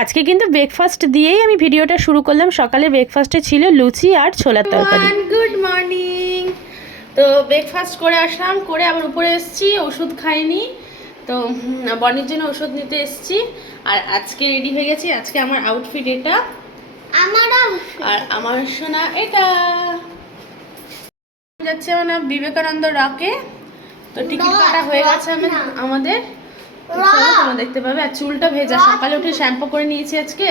আজকে কিন্তু ব্রেকফাস্ট দিয়েই আমি ভিডিওটা শুরু করলাম। সকালে ব্রেকফাস্টে ছিল লুচি আর ছোলার তরকারি। Good morning. তো ব্রেকফাস্ট করে আসলাম, করে আবার উপরে এসেছি, ওষুধ খাইনি তো বনির জন্য ওষুধ নিতে এসেছি। আর আজকে রেডি হয়ে গেছি। আজকে আমার আউটফিট এটা, আর আমার সোনা এটা। যাচ্ছে মানে বিবেকানন্দ রকে। তো টিকিট কাটা হয়ে গেছে আমাদের, তোমরা দেখতে পাবে। আর চুলটা ভেজা, সকালে উঠে শ্যাম্পু করে নিয়েছি আজকে।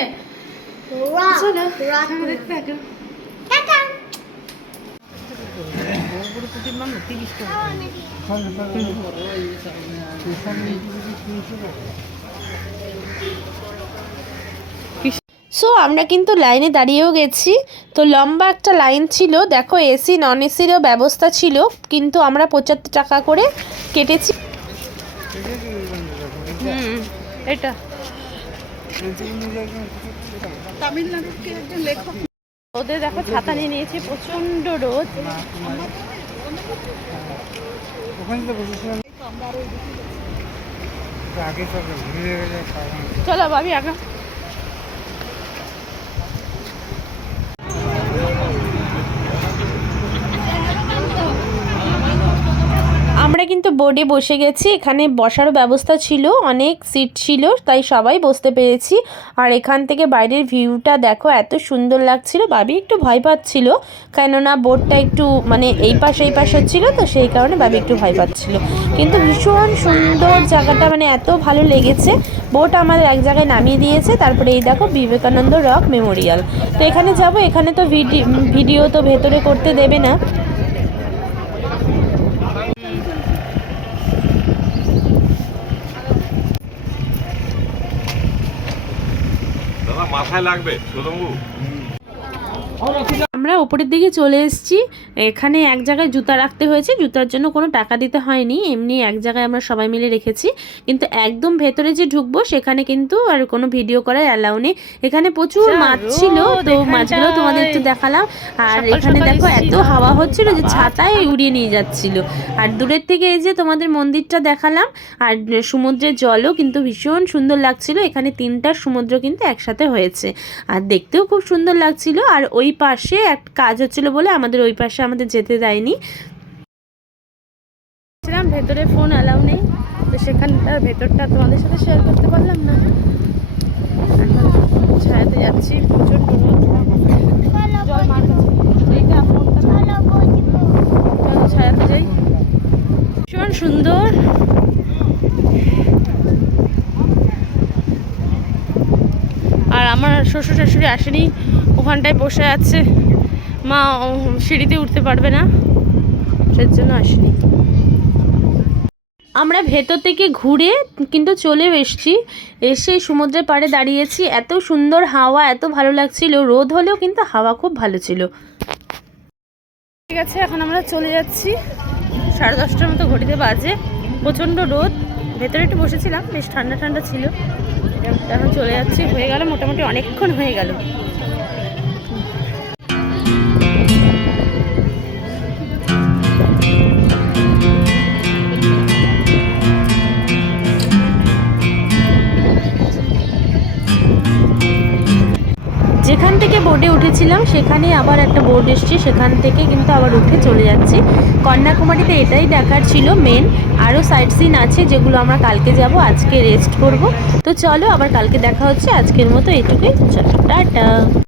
সো আমরা কিন্তু লাইনে দাঁড়িয়েও গেছি। তো লম্বা একটা লাইন ছিল, দেখো এসি নন এসিরও ব্যবস্থা ছিল, কিন্তু আমরা 75 টাকা করে কেটেছি। এটা ওদের দেখো ছাতা নিয়ে নিয়েছি, প্রচন্ড রোদ। চলো ভাবি আগে। আমরা কিন্তু বোর্ডে বসে গেছি, এখানে বসারও ব্যবস্থা ছিল, অনেক সিট ছিল, তাই সবাই বসতে পেরেছি। আর এখান থেকে বাইরের ভিউটা দেখো, এত সুন্দর লাগছিল। বাবি একটু ভয় পাচ্ছিল, কেননা বোর্ডটা একটু মানে এই পাশে হচ্ছিল, তো সেই কারণে বাবি একটু ভয় পাচ্ছিল। কিন্তু ভীষণ সুন্দর জায়গাটা, মানে এত ভালো লেগেছে। বোট আমাদের এক জায়গায় নামিয়ে দিয়েছে, তারপরে এই দেখো বিবেকানন্দ রক মেমোরিয়াল। তো এখানে যাব, এখানে তো ভিডিও তো ভেতরে করতে দেবে না। মাথায় লাগবে আমরা উপরের দিকে চলে এসেছি। এখানে এক জায়গায় জুতা রাখতে হয়েছে, জুতার জন্য কোনো টাকা দিতে হয়নি, এমনি এক জায়গায় আমরা সবাই মিলে রেখেছি। কিন্তু একদম ভেতরে যে ঢুকবো সেখানে কিন্তু আর কোনো ভিডিও করার অ্যালাউ নেই। এখানে প্রচুর মাছ ছিল, তো মাছগুলো তোমাদের একটু দেখালাম। আর এখানে দেখো এত হাওয়া হচ্ছিল যে ছাতায় উড়িয়ে নিয়ে যাচ্ছিল। আর দূরের থেকে এই যে তোমাদের মন্দিরটা দেখালাম, আর সমুদ্রের জলও কিন্তু ভীষণ সুন্দর লাগছিল। এখানে 3টা সমুদ্র কিন্তু একসাথে হয়েছে, আর দেখতেও খুব সুন্দর লাগছিল। আর ওই পাশে একটা কাজ হচ্ছিল বলে আমাদের ওই পাশে আমাদের যেতে দেয়নি। ভেতরে ফোন অ্যালাউ নেই, তো সেখানটার ভেতরটা তোমাদের সাথে শেয়ার করতে পারলাম না। এখন ছায়াতে যাচ্ছি, প্রচুর ছায়াতে যাই, ভীষণ সুন্দর। আর আমার শ্বশুর শাশুড়ি আসেনি, ওখানটায় বসে আছে। মা সিঁড়িতে উঠতে পারবে না, সেই জন্য আসেনি। আমরা ভেতর থেকে ঘুরে কিন্তু চলে এসেছি, এসে সমুদ্রের পাড়ে দাঁড়িয়েছি। এত সুন্দর হাওয়া, এত ভালো লাগছিল। রোদ হলেও কিন্তু হাওয়া খুব ভালো ছিল। ঠিক আছে, এখন আমরা চলে যাচ্ছি। 10:30টার মতো ঘড়িতে বাজে, প্রচণ্ড রোদ। ভেতরে একটু বসেছিলাম, বেশ ঠান্ডা ঠান্ডা ছিল। এখন চলে যাচ্ছি, হয়ে গেল মোটামুটি অনেকক্ষণ হয়ে গেল। যেখান থেকে বোর্ডে উঠেছিলাম সেখানে আবার একটা বোর্ড এসছে, সেখান থেকে কিন্তু আবার উঠে চলে যাচ্ছি। কন্যাকুমারীতে এটাই দেখার ছিল মেন, আরও সাইট সিন আছে যেগুলো আমরা কালকে যাব, আজকে রেস্ট করব। তো চলো, আবার কালকে দেখা হচ্ছে। আজকের মতো এইটুকুই, চলো।